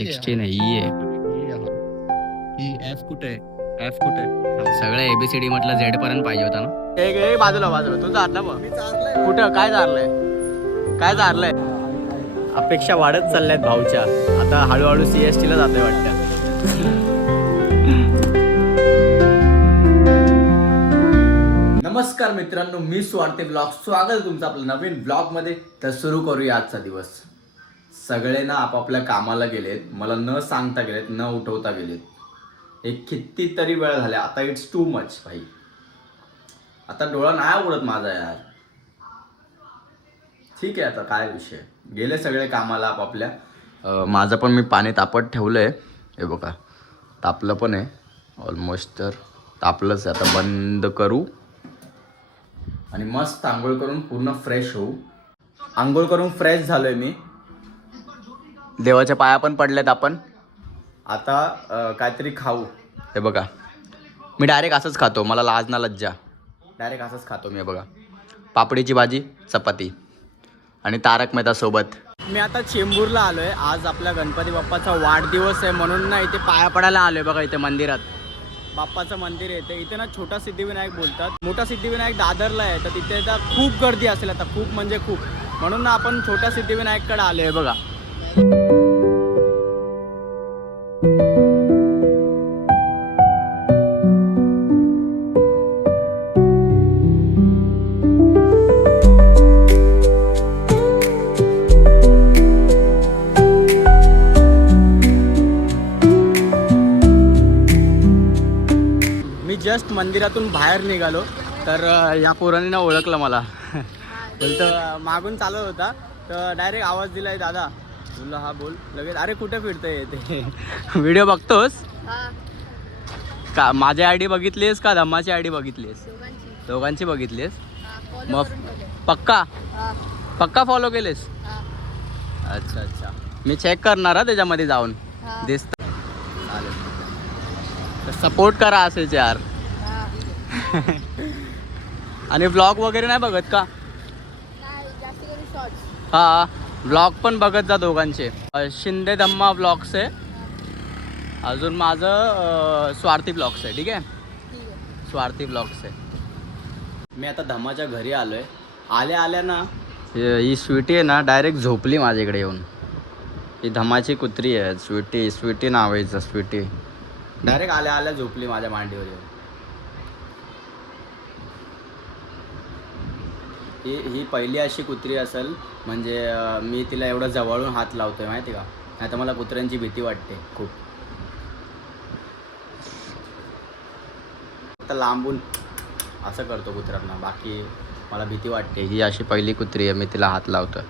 Sixteen E आहे ही F कुठे F कुठे सगळं एबीसीडी म्हटलं झेड पर्यंत पाहिजे होता ना. एक एक बाजूला बाजूला. तू चालला कुठं? काय चाललंय काय चाललंय अपेक्षा वाढत चालल्यात भाऊच्या. आता हळूहळू सीएसटी ला जातोय वाटतं. नमस्कार मित्रांनो मी स्वार्थी ब्लॉग स्वागत आहे तुमचं आपलं नवीन ब्लॉगमध्ये तर सुरू करूया आजचा दिवस. सगळे ना आपापल्या कामाला गेलेत. मला न सांगता गेलेत न उठवता गेलेत. एक कितीतरी वेळ झाल्या आता इट्स टू मच भाई. आता डोळा नाही उडत माझा यार. ठीक आहे आता काय विषय. गेले सगळे कामाला आपापल्या. माझं पण मी पाणी तापत ठेवलं आहे हे बघा तापलं पण आहे. ऑलमोस्ट तर तापलंच आहे. आता बंद करू. आणि मस्त आंघोळ करून पूर्ण फ्रेश होऊ. आंघोळ करून फ्रेश झालोय मी. देवाच्या पाया पण पडल्यात आपण. आता काहीतरी खाऊ. हे बघा. मी डायरेक्ट असंच खातो. मला लाज ना लज्जा. डायरेक्ट असंच खातो मी. बघा. पापडीची भाजी चपाती. आणि तारक मेहता सोबत. मी आता चेंबूरला आलोय. आज आपल्या गणपती बाप्पाचा वाढदिवस आहे म्हणून ना इथे पाया पडायला आलोय बघा इथे मंदिरात. बाप्पाचं मंदिर आहे ते इथे ना छोटा सिद्धिविनायक बोलतात. मोठा सिद्धिविनायक दादरला आहे. तर तिथे आता खूप गर्दी असेल आता. खूप म्हणजे खूप. म्हणून ना आपण छोट्या सिद्धिविनायककडे आलोय बघा. मी जस्ट मंदिरातून बाहेर निघालो तर या पोरांनी ना ओळखलं मला. बोलतं मागून चालत होता. तर डायरेक्ट आवाज दिलाय दादा तुला हा बोल. लगेच अरे कुठे फिरतोय ते? व्हिडिओ बघतोस? का माझी आय डी बघितलीस का धम्माची आय डी बघितलीस? दोघांची. बघितलीस? मग पक्का? पक्का फॉलो केलेस? अच्छा अच्छा. मी चेक करणार हा त्याच्यामध्ये जाऊन. दिसत चालेल. सपोर्ट करा असेच यार. आणि ब्लॉग वगैरे नाही बघत का? हा. ब्लॉग पण बघत जा दोघांचे. शिंदे धम्मा ब्लॉग्स आहे. अजून माझं स्वार्थी ब्लॉग्स आहे ठीक आहे? स्वार्थी ब्लॉग्स आहे. मी आता धम्माच्या घरी आलोय. आल्या आल्या ना ही स्वीटी आहे ना डायरेक्ट झोपली माझ्याकडे येऊन. ही धमाची कुत्री आहे स्वीटी स्वीटी नाव आहे स्वीटी. डायरेक्ट आल्या आल्या झोपली माझ्या मांडीवर येऊन. ही ही पहिली अशी कुत्री असेल म्हणजे मी तिला एवढं जवळून हात लावतोय माहिती का? नाही तर मला कुत्र्यांची भीती वाटते खूप. लांबून असं करतो कुत्र्यांना बाकी मला भीती वाटते. ही अशी पहिली कुत्री आहे मी तिला हात लावतोय.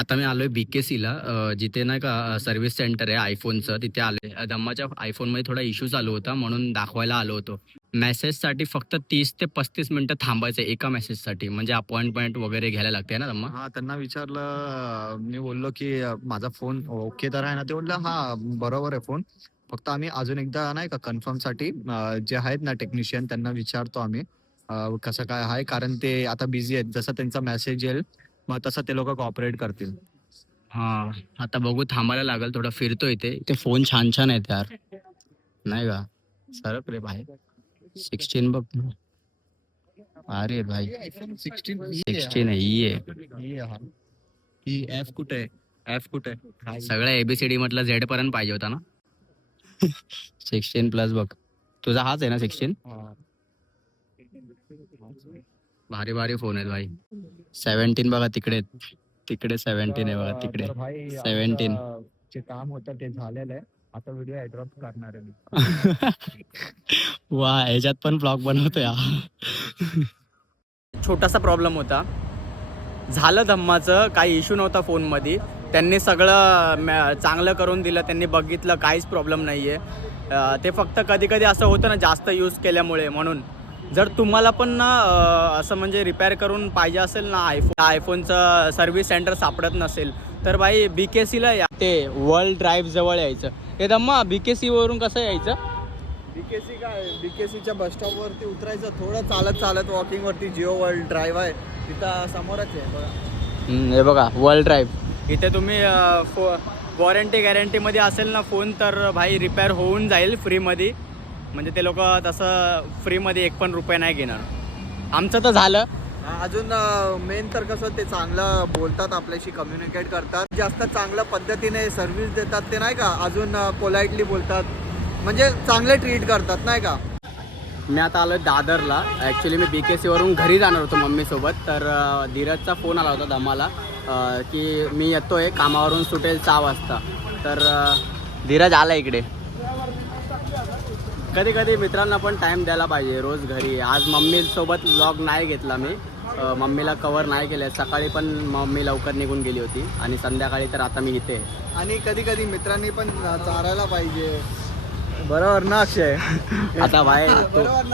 आता मी आलोय बी के सीला जिथे नाही का सर्व्हिस सेंटर आहे आयफोनचं तिथे आलोय. धम्माच्या आयफोनमध्ये थोडा इश्यू चालू होता म्हणून दाखवायला आलो होतो. मेसेजसाठी फक्त तीस ते पस्तीस मिनिटं थांबायचं एका मेसेजसाठी म्हणजे अपॉइंटमेंट वगैरे घ्यायला लागते ना धम्मा? हा त्यांना विचारलं मी बोललो की माझा फोन ओके तर आहे ना? ते बोललं हा बरोबर आहे फोन फक्त आम्ही अजून एकदा नाही का कन्फर्मसाठी जे आहेत ना टेक्निशियन त्यांना विचारतो आम्ही कसं काय आहे? कारण ते आता बिझी आहेत. जसं त्यांचा मेसेज येईल मग तसं ते लोक कॉपरेट करतील. हा. आता बघू थांबायला लागेल थोडं फिरतोय ते ते फोन छान छान आहेत यार. नाही का? सरक रे भाई सिक्स्टीन बघ. अरे भाई. सिक्स्टीन आहे ई आहे. ही एफ कुठे एफ कुठे सगळं एबीसीडी म्हटलं झेड पर्यंत पाहिजे होता ना? सिक्स्टीन प्लस बघ. तुझा हाच आहे ना सिक्स्टीन भारी भारी फोन आहेत भाई. सेव्हन्टीन बघा तिकडे. तिकडे सेव्हन्टीन आहे बघा तिकडे. 17. जे काम होतं ते झालेलं आहे. आता व्हिडिओ ऍड्रॉप करणार आहे मी. वा ह्याच्यात पण ब्लॉग बनवतोय छोटासा प्रॉब्लेम होता. झालं धम्माचं काही इश्यू नव्हता फोनमध्ये त्यांनी सगळं मॅ- चांगलं करून दिलं. त्यांनी बघितलं काहीच प्रॉब्लेम नाही आहे ते फक्त कधी कधी असं होतं ना जास्त यूज केल्यामुळे म्हणून. जर तुम्हाला पण ना असं म्हणजे रिपेअर करून पाहिजे असेल ना आयफोन आयफोनचं सर्व्हिस सेंटर सापडत नसेल तर भाई बी के सीला या. ते वर्ल्ड ड्राईव्ह जवळ यायचं. हे धम्मा बी के सीवरून कसं यायचं? बीकेसी काय बीकेसीच्या बस स्टॉप वरती उतरायचं थोडं चालत चालत वॉकिंग वरती जिओ वर्ल्ड ड्राईव्ह आहे. तिथं समोरच आहे बघा. हे बघा वर्ल्ड ड्राईव्ह इथे तुम्ही फो वॉरंटी गॅरंटीमध्ये असेल ना फोन तर भाई रिपेअर होऊन जाईल फ्रीमध्ये म्हणजे ते लोक तसं फ्रीमध्ये एक पण रुपये नाही घेणार. आमचं तर झालं. अजून मेन तर कसं ते चांगलं बोलतात आपल्याशी कम्युनिकेट करतात. जास्त चांगल्या पद्धतीने सर्व्हिस देतात ते नाही का? अजून पोलाइटली बोलतात. म्हणजे चांगले ट्रीट करतात नाही का? मी आता आलो दादरला. ॲक्च्युली मी बी के सीवरून घरी जाणार होतो मम्मीसोबत. तर धीरजचा फोन आला होता धमाला अं, की मी येतोय कामावरून सुटेल सहा वाजता. तर धीरज आला इकडे. कधी कधी मित्रांना पण टाईम द्यायला पाहिजे रोज घरी. आज मम्मीसोबत व्लॉग नाही घेतला मी. मम्मीला कवर नाही केलं. सकाळी पण मम्मी लवकर निघून गेली होती आणि संध्याकाळी तर आता मी इथे. आणि कधी कधी मित्रांनी पण चारायला पाहिजे. बरोबर ना अक्षय? आता भाई?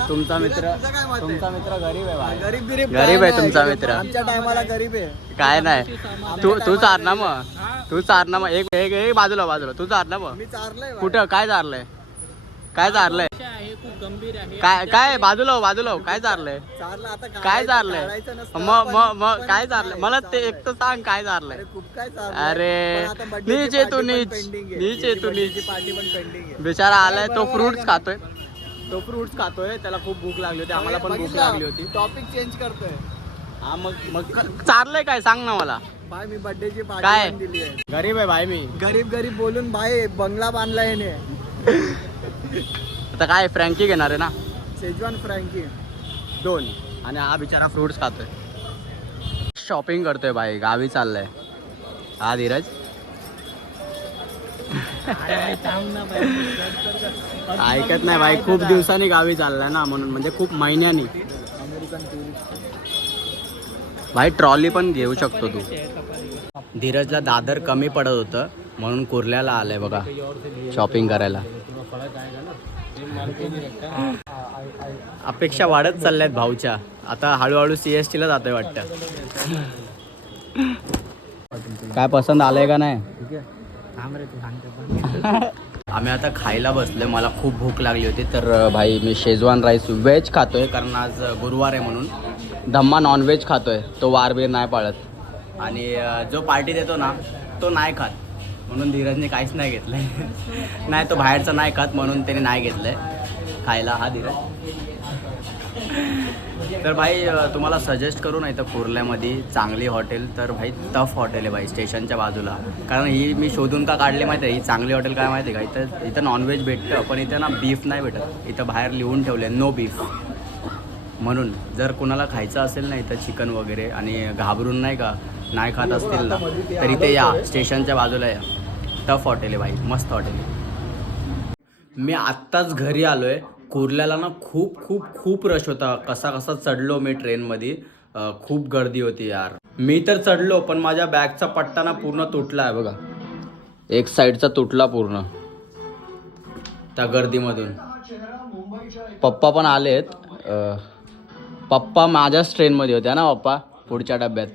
तुमचा मित्र? तुमचा मित्र गरीब आहे भाई गरीब गरीब गरीब आहे तुमचा मित्र. आमच्या टायमाला गरीब आहे. काय नाही. तू तू चार ना मग. तू चार ना मग. एक एक बाजूला बाजूला. तू चार ना मग. मी चारलंय. कुठं? काय चारलंय? काय चारलंय काय काय बाजूला हो, बाजूला हो. काय आता काय काढायचं नसतं, मग पण- मग मग पण काय चारलंय मला ते. एक तर सांग काय चारलंय अरे खूप काय चारलंय. अरे, पण आता birthday ची नीच आहे तू, party पण नीच. pending आहे. नीच आहे तू, birthday नीच. ची party पण pending आहे. बिचारा आलाय तो फ्रुट्स? खातोय तो फ्रुट्स खातोय त्याला खूप भूक लागली होती आम्हाला पण भूक बघितलं? लागली होती टॉपिक चेंज करतोय हा मग मग क- चारलंय काय सांग ना मला बाय मी birthday ची काय? पार्टी पण दिली आहे गरीब आहे भाई मी गरीब गरीब बोलून बाय बंगला बांधला याने आता काय फ्रँकी घेणार आहे ना? सेजवान फ्रँकी दोन. आणि हा बिचारा फ्रुट्स खातोय. शॉपिंग करतोय भाई गावी चाललाय. हा धीरज. ऐकत नाही भाई खूप दिवसांनी गावी चाललाय ना म्हणून म्हणजे खूप महिन्यानी. भाई ट्रॉली पण घेऊ शकतो तू. धीरजला दादर कमी पडत होतं म्हणून कुर्ल्याला आलंय बघा शॉपिंग करायला. अपेक्षा वाढत चालल्यात भाऊच्या. आता हळूहळू सी एस टीला जातोय वाटतं. काय पसंत आलंय का नाही? आम्ही आता खायला बसलोय. मला खूप भूक लागली होती. तर भाई मी शेजवान राईस व्हेज खातोय. कारण आज गुरुवार आहे म्हणून. धम्मा नॉनव्हेज खातोय. तो वारबीर नाही पाळत. आणि जो पार्टी देतो ना तो नाही खात. म्हणून धीरजने काहीच नाही घेतलंय. नाही तो बाहेरचा नाही खात म्हणून त्याने नाही घेतलंय. खायला हा धीरज. तर भाई तुम्हाला सजेस्ट करू नाही तर कुर्ल्यामध्ये चांगली हॉटेल तर भाई टफ हॉटेल आहे भाई स्टेशनच्या बाजूला. कारण ही मी शोधून का काढले माहिती आहे? ही चांगली हॉटेल काय माहिती आहे का? इथं इथं नॉनव्हेज भेटतं पण इथं ना बीफ नाही भेटत. इथं बाहेर लिहून ठेवले नो बीफ म्हणून जर कुणाला खायचं असेल ना इथं चिकन वगैरे आणि घाबरून नाही का नाही खात असतील ना तरी इथे या स्टेशनच्या बाजूला या. टफ हॉटेल आहे भाई मस्त हॉटेल आहे. मी आत्ताच घरी आलो आहे कुर्ल्याला ना खूप खूप खूप रश होता. कसा कसा चढलो मी ट्रेनमध्ये खूप गर्दी होती यार. मी तर चढलो पण माझ्या बॅगचा पट्टा ना पूर्ण तुटला आहे बघा. एक साईडचा तुटला पूर्ण. त्या गर्दीमधून. पप्पा पण आलेत. पप्पा माझ्याच ट्रेनमध्ये होत्या ना पप्पा? पुढच्या डब्यात.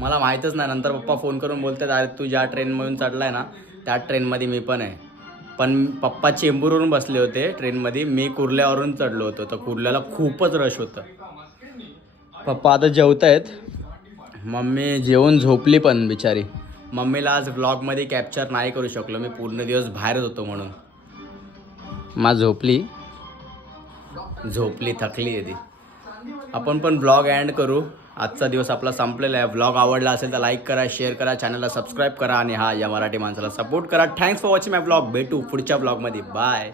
मला माहीतच नाही. नंतर पप्पा फोन करून बोलतात अरे तू ज्या ट्रेनमधून चढलाय ना त्या ट्रेनमध्ये मी पण आहे. पण पप्पा चेंबूरवरून बसले होते ट्रेनमध्ये मी कुर्ल्यावरून चढलो होतो. तर कुर्ल्याला खूपच रश होतं. पप्पा आता जेवत आहेत मम्मी जेवून झोपली पण बिचारी. मम्मीला आज व्लॉगमध्ये कॅप्चर नाही करू शकलो. मी पूर्ण दिवस बाहेरच होतो म्हणून. मा झोपली. झोपली थकली आहे ती. आपण पण ब्लॉग अँड करू. आजचा दिवस आपला संपलेला आहे. ब्लॉग आवडला असेल तर लाईक करा शेअर करा चॅनलला सबस्क्राईब करा आणि हा या मराठी माणसाला सपोर्ट करा. Thanks for watching my blog भेटू पुढच्या ब्लॉगमध्ये बाय